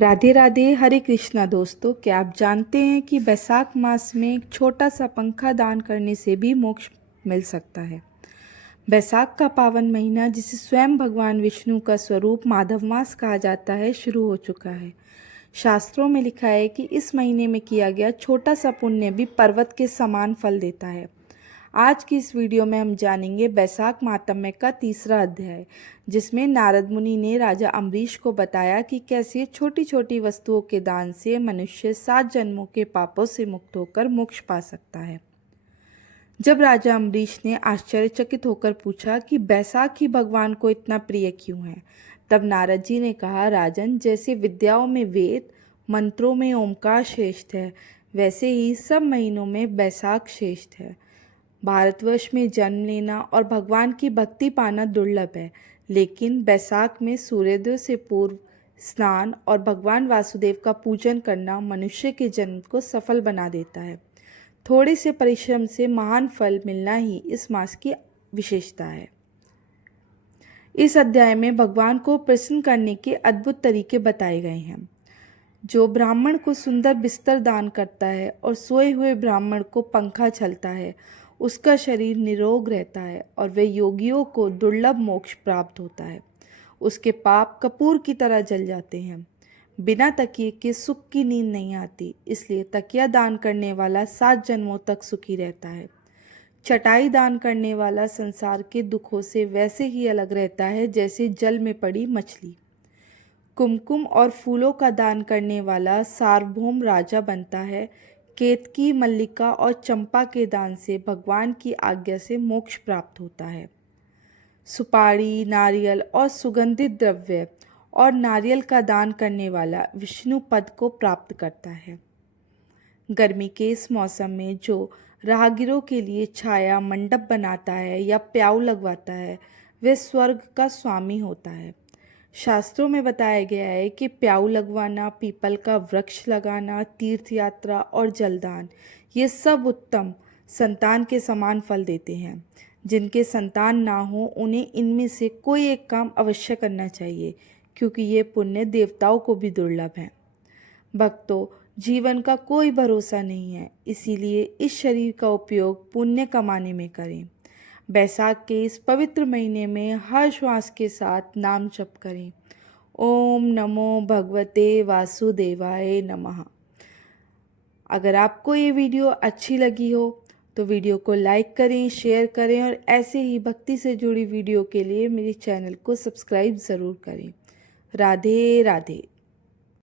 राधे राधे। हरे कृष्णा दोस्तों, क्या आप जानते हैं कि बैसाख मास में एक छोटा सा पंखा दान करने से भी मोक्ष मिल सकता है। बैसाख का पावन महीना, जिसे स्वयं भगवान विष्णु का स्वरूप माधव मास कहा जाता है, शुरू हो चुका है। शास्त्रों में लिखा है कि इस महीने में किया गया छोटा सा पुण्य भी पर्वत के समान फल देता है। आज की इस वीडियो में हम जानेंगे बैसाख माहात्म्य का तीसरा अध्याय, जिसमें नारद मुनि ने राजा अम्बरीश को बताया कि कैसे छोटी छोटी वस्तुओं के दान से मनुष्य 7 जन्मों के पापों से मुक्त होकर मोक्ष पा सकता है। जब राजा अम्बरीश ने आश्चर्यचकित होकर पूछा कि बैसाख ही भगवान को इतना प्रिय क्यों है, तब नारद जी ने कहा, राजन, जैसे विद्याओं में वेद, मंत्रों में ओमकार श्रेष्ठ है, वैसे ही सब महीनों में बैसाख श्रेष्ठ है। भारतवर्ष में जन्म लेना और भगवान की भक्ति पाना दुर्लभ है, लेकिन बैसाख में सूर्योदय से पूर्व स्नान और भगवान वासुदेव का पूजन करना मनुष्य के जन्म को सफल बना देता है। थोड़े से परिश्रम से महान फल मिलना ही इस मास की विशेषता है। इस अध्याय में भगवान को प्रसन्न करने के अद्भुत तरीके बताए गए हैं। जो ब्राह्मण को सुंदर बिस्तर दान करता है और सोए हुए ब्राह्मण को पंखा झलता है, उसका शरीर निरोग रहता है और वे योगियों को दुर्लभ मोक्ष प्राप्त होता है। उसके पाप कपूर की तरह जल जाते हैं। बिना तकिए के सुख की नींद नहीं आती, इसलिए तकिया दान करने वाला 7 जन्मों तक सुखी रहता है। चटाई दान करने वाला संसार के दुखों से वैसे ही अलग रहता है जैसे जल में पड़ी मछली। कुमकुम और फूलों का दान करने वाला सार्वभौम राजा बनता है। केतकी, मल्लिका और चंपा के दान से भगवान की आज्ञा से मोक्ष प्राप्त होता है। सुपारी, नारियल और सुगंधित द्रव्य और नारियल का दान करने वाला विष्णु पद को प्राप्त करता है। गर्मी के इस मौसम में जो राहगीरों के लिए छाया मंडप बनाता है या प्याऊ लगवाता है, वह स्वर्ग का स्वामी होता है। शास्त्रों में बताया गया है कि प्याऊ लगवाना, पीपल का वृक्ष लगाना, तीर्थ यात्रा और जलदान, ये सब उत्तम संतान के समान फल देते हैं। जिनके संतान ना हो, उन्हें इनमें से कोई एक काम अवश्य करना चाहिए, क्योंकि ये पुण्य देवताओं को भी दुर्लभ है। भक्तों, जीवन का कोई भरोसा नहीं है, इसीलिए इस शरीर का उपयोग पुण्य कमाने में करें। बैसाख के इस पवित्र महीने में हर श्वास के साथ नाम जप करें। ओम नमो भगवते वासुदेवाय नमः। अगर आपको ये वीडियो अच्छी लगी हो तो वीडियो को लाइक करें, शेयर करें और ऐसे ही भक्ति से जुड़ी वीडियो के लिए मेरे चैनल को सब्सक्राइब ज़रूर करें। राधे राधे।